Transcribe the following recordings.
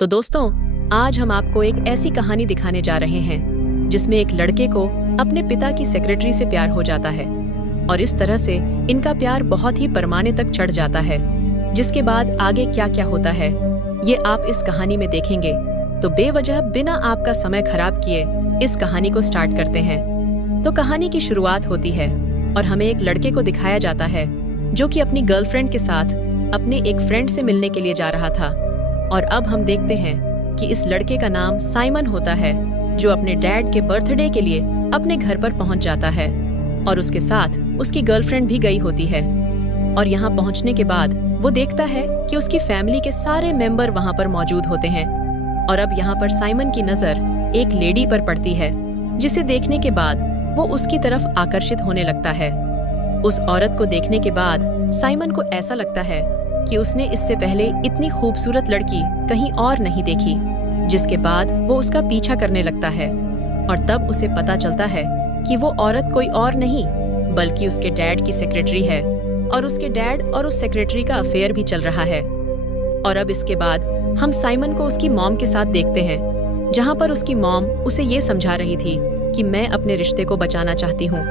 तो दोस्तों, आज हम आपको एक ऐसी कहानी दिखाने जा रहे हैं जिसमें एक लड़के को अपने पिता की सेक्रेटरी से प्यार हो जाता है और इस तरह से इनका प्यार बहुत ही पैमाने तक चढ़ जाता है। जिसके बाद आगे क्या क्या होता है ये आप इस कहानी में देखेंगे। तो बेवजह बिना आपका समय खराब किए इस कहानी को स्टार्ट करते हैं। तो कहानी की शुरुआत होती है और हमें एक लड़के को दिखाया जाता है जो कि अपनी गर्लफ्रेंड के साथ अपने एक फ्रेंड से मिलने के लिए जा रहा था। और अब हम देखते हैं कि इस लड़के का नाम साइमन होता है जो अपने डैड के बर्थडे के लिए अपने घर पर पहुंच जाता है और उसके साथ उसकी गर्लफ्रेंड भी गई होती है। और यहाँ पहुंचने के बाद वो देखता है कि उसकी फैमिली के सारे मेंबर वहाँ पर मौजूद होते हैं। और अब यहाँ पर साइमन की नजर एक लेडी पर पड़ती है जिसे देखने के बाद वो उसकी तरफ आकर्षित होने लगता है। उस औरत को देखने के बाद साइमन को ऐसा लगता है कि उसने इससे पहले इतनी खूबसूरत लड़की कहीं और नहीं देखी, जिसके बाद वो उसका पीछा करने लगता है। और तब उसे पता चलता है कि वो औरत कोई और नहीं बल्कि उसके डैड की सेक्रेटरी है और उसके डैड और उस सेक्रेटरी का अफेयर भी चल रहा है। और अब इसके बाद हम साइमन को उसकी मॉम के साथ देखते हैं, जहाँ पर उसकी मॉम उसे ये समझा रही थी कि मैं अपने रिश्ते को बचाना चाहती हूँ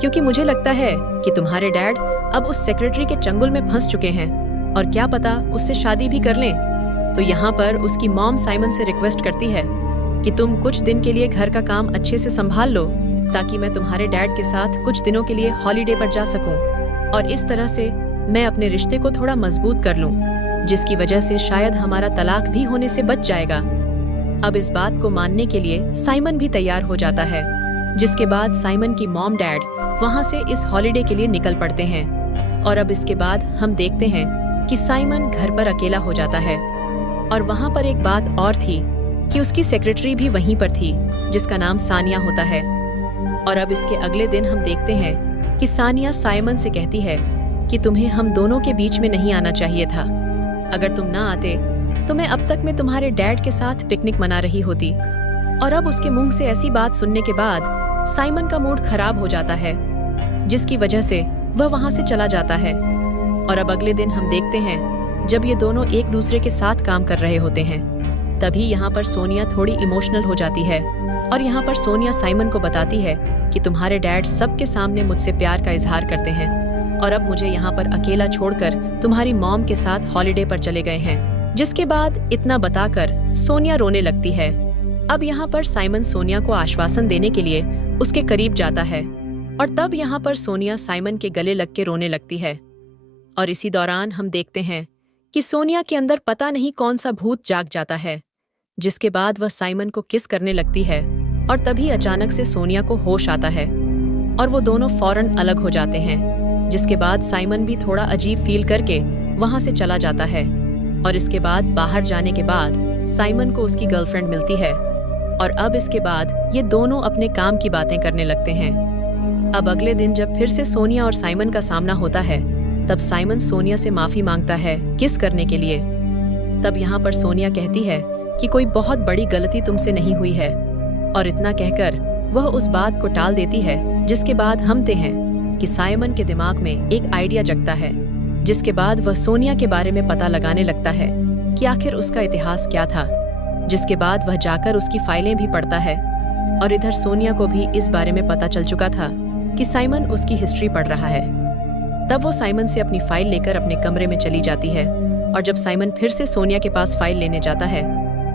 क्योंकि मुझे लगता है कि तुम्हारे डैड अब उस सेक्रेटरी के चंगुल में फंस चुके हैं और क्या पता उससे शादी भी कर लें। तो यहाँ पर उसकी मॉम साइमन से रिक्वेस्ट करती है कि तुम कुछ दिन के लिए घर का काम अच्छे से संभाल लो ताकि मैं तुम्हारे डैड के साथ कुछ दिनों के लिए हॉलीडे पर जा सकूं और इस तरह से मैं अपने रिश्ते को थोड़ा मजबूत कर लूं, जिसकी वजह से शायद हमारा तलाक भी होने से बच जाएगा। अब इस बात को मानने के लिए साइमन भी तैयार हो जाता है, जिसके बाद साइमन की मॉम डैड वहाँ से इस हॉलीडे के लिए निकल पड़ते हैं। और अब इसके बाद हम देखते हैं कि साइमन घर पर अकेला हो जाता है। और वहाँ पर एक बात और थी कि उसकी सेक्रेटरी भी वहीं पर थी जिसका नाम सानिया होता है। और अब इसके अगले दिन हम देखते हैं कि सानिया साइमन से कहती है कि तुम्हें हम दोनों के बीच में नहीं आना चाहिए था। अगर तुम ना आते तो मैं अब तक में तुम्हारे डैड के साथ पिकनिक मना रही होती। और अब उसके मुंह से ऐसी बात सुनने के बाद साइमन का मूड खराब हो जाता है, जिसकी वजह से वह वहाँ से चला जाता है। और अब अगले दिन हम देखते हैं जब ये दोनों एक दूसरे के साथ काम कर रहे होते हैं, तभी यहाँ पर सोनिया थोड़ी इमोशनल हो जाती है। और यहाँ पर सोनिया साइमन को बताती है कि तुम्हारे डैड सबके सामने मुझसे प्यार का इजहार करते हैं और अब मुझे यहाँ पर अकेला छोड़कर तुम्हारी मॉम के साथ हॉलीडे पर चले गए हैं। जिसके बाद इतना बताकर सोनिया रोने लगती है। अब यहाँ पर साइमन सोनिया को आश्वासन देने के लिए उसके करीब जाता है और तब यहाँ पर सोनिया साइमन के गले लग के रोने लगती है। और इसी दौरान हम देखते हैं कि सोनिया के अंदर पता नहीं कौन सा भूत जाग जाता है, जिसके बाद वह साइमन को किस करने लगती है। और तभी अचानक से सोनिया को होश आता है और वो दोनों फौरन अलग हो जाते हैं, जिसके बाद साइमन भी थोड़ा अजीब फील करके वहां से चला जाता है। और इसके बाद बाहर जाने के बाद साइमन को उसकी गर्लफ्रेंड मिलती है और अब इसके बाद ये दोनों अपने काम की बातें करने लगते हैं। अब अगले दिन जब फिर से सोनिया और साइमन का सामना होता है, तब साइमन सोनिया से माफी मांगता है किस करने के लिए। तब यहाँ पर सोनिया कहती है कि कोई बहुत बड़ी गलती तुमसे नहीं हुई है और इतना कहकर वह उस बात को टाल देती है। जिसके बाद हम देखते हैं कि साइमन के दिमाग में एक आइडिया जगता है, जिसके बाद वह सोनिया के बारे में पता लगाने लगता है कि आखिर उसका इतिहास क्या था। जिसके बाद वह जाकर उसकी फाइलें भी पढ़ता है और इधर सोनिया को भी इस बारे में पता चल चुका था कि साइमन उसकी हिस्ट्री पढ़ रहा है। तब वो साइमन से अपनी फाइल लेकर अपने कमरे में चली जाती है। और जब साइमन फिर से सोनिया के पास फाइल लेने जाता है,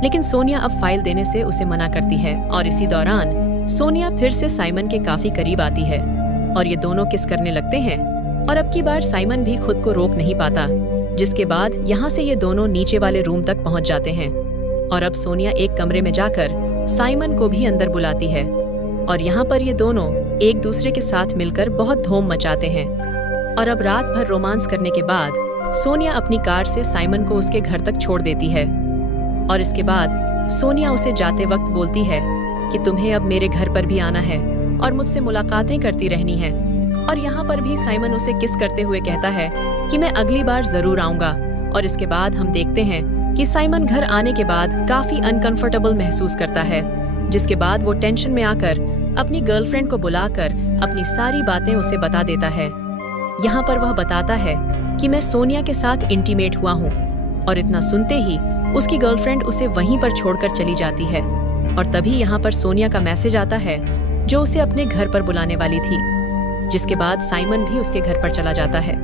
लेकिन सोनिया अब फाइल देने से उसे मना करती है। और इसी दौरान सोनिया फिर से साइमन के काफी करीब आती है और ये दोनों किस करने लगते हैं। और अब की बार साइमन भी खुद को रोक नहीं पाता, जिसके बाद यहाँ से ये दोनों नीचे वाले रूम तक पहुँच जाते हैं। और अब सोनिया एक कमरे में जाकर साइमन को भी अंदर बुलाती है और यहाँ पर ये दोनों एक दूसरे के साथ मिलकर बहुत धूम मचाते हैं। और अब रात भर रोमांस करने के बाद सोनिया अपनी कार से साइमन को उसके घर तक छोड़ देती है। और इसके बाद सोनिया उसे जाते वक्त बोलती है कि तुम्हें अब मेरे घर पर भी आना है और मुझसे मुलाकातें करती रहनी है। और यहाँ पर भी साइमन उसे किस करते हुए कहता है कि मैं अगली बार जरूर आऊंगा। और इसके बाद हम देखते हैं कि साइमन घर आने के बाद काफी अनकंफर्टेबल महसूस करता है, जिसके बाद वो टेंशन में आकर अपनी गर्लफ्रेंड को बुलाकर अपनी सारी बातें उसे बता देता है। यहाँ पर वह बताता है कि मैं सोनिया के साथ इंटीमेट हुआ हूँ और इतना सुनते ही उसकी गर्लफ्रेंड उसे वहीं पर छोड़कर चली जाती है। और तभी यहाँ पर सोनिया का मैसेज आता है जो उसे अपने घर पर बुलाने वाली थी, जिसके बाद साइमन भी उसके घर पर चला जाता है।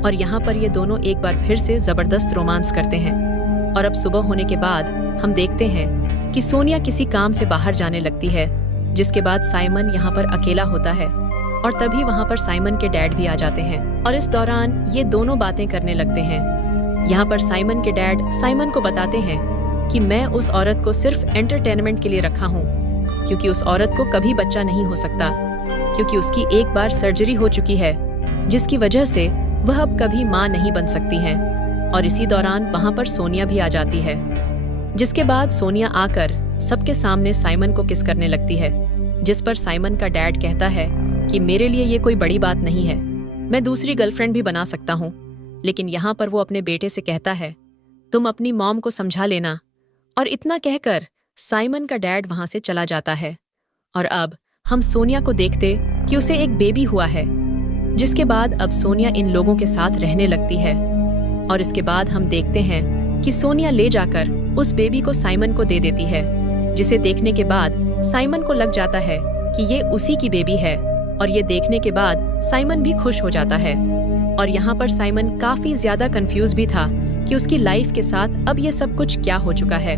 और यहाँ पर ये दोनों एक बार फिर से जबरदस्त रोमांस करते हैं। और अब सुबह होने के बाद हम देखते हैं कि सोनिया किसी काम से बाहर जाने लगती है, जिसके बाद साइमन यहाँ पर अकेला होता है। और तभी वहाँ पर साइमन के डैड भी आ जाते हैं और इस दौरान ये दोनों बातें करने लगते हैं। यहाँ पर साइमन के डैड साइमन को बताते हैं कि मैं उस औरत को सिर्फ एंटरटेनमेंट के लिए रखा हूँ, क्योंकि उस औरत को कभी बच्चा नहीं हो सकता, क्योंकि उसकी एक बार सर्जरी हो चुकी है, जिसकी वजह से वह अब कभी माँ नहीं बन सकती है। और इसी दौरान वहाँ पर सोनिया भी आ जाती है, जिसके बाद सोनिया आकर सबके सामने साइमन को किस करने लगती है, जिस पर साइमन का डैड कहता है कि मेरे लिए ये कोई बड़ी बात नहीं है, मैं दूसरी गर्लफ्रेंड भी बना सकता हूँ। लेकिन यहाँ पर वो अपने बेटे से कहता है तुम अपनी मॉम को समझा लेना। और इतना कहकर साइमन का डैड वहाँ से चला जाता है। और अब हम सोनिया को देखते कि उसे एक बेबी हुआ है, जिसके बाद अब सोनिया इन लोगों के साथ रहने लगती है। और इसके बाद हम देखते हैं कि सोनिया ले जाकर उस बेबी को साइमन को दे देती है, जिसे देखने के बाद साइमन को लग जाता है कि ये उसी की बेबी है। और ये देखने के बाद साइमन भी खुश हो जाता है। और यहाँ पर साइमन काफी ज्यादा कंफ्यूज भी था कि उसकी लाइफ के साथ अब ये सब कुछ क्या हो चुका है।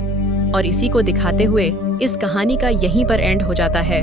और इसी को दिखाते हुए इस कहानी का यहीं पर एंड हो जाता है।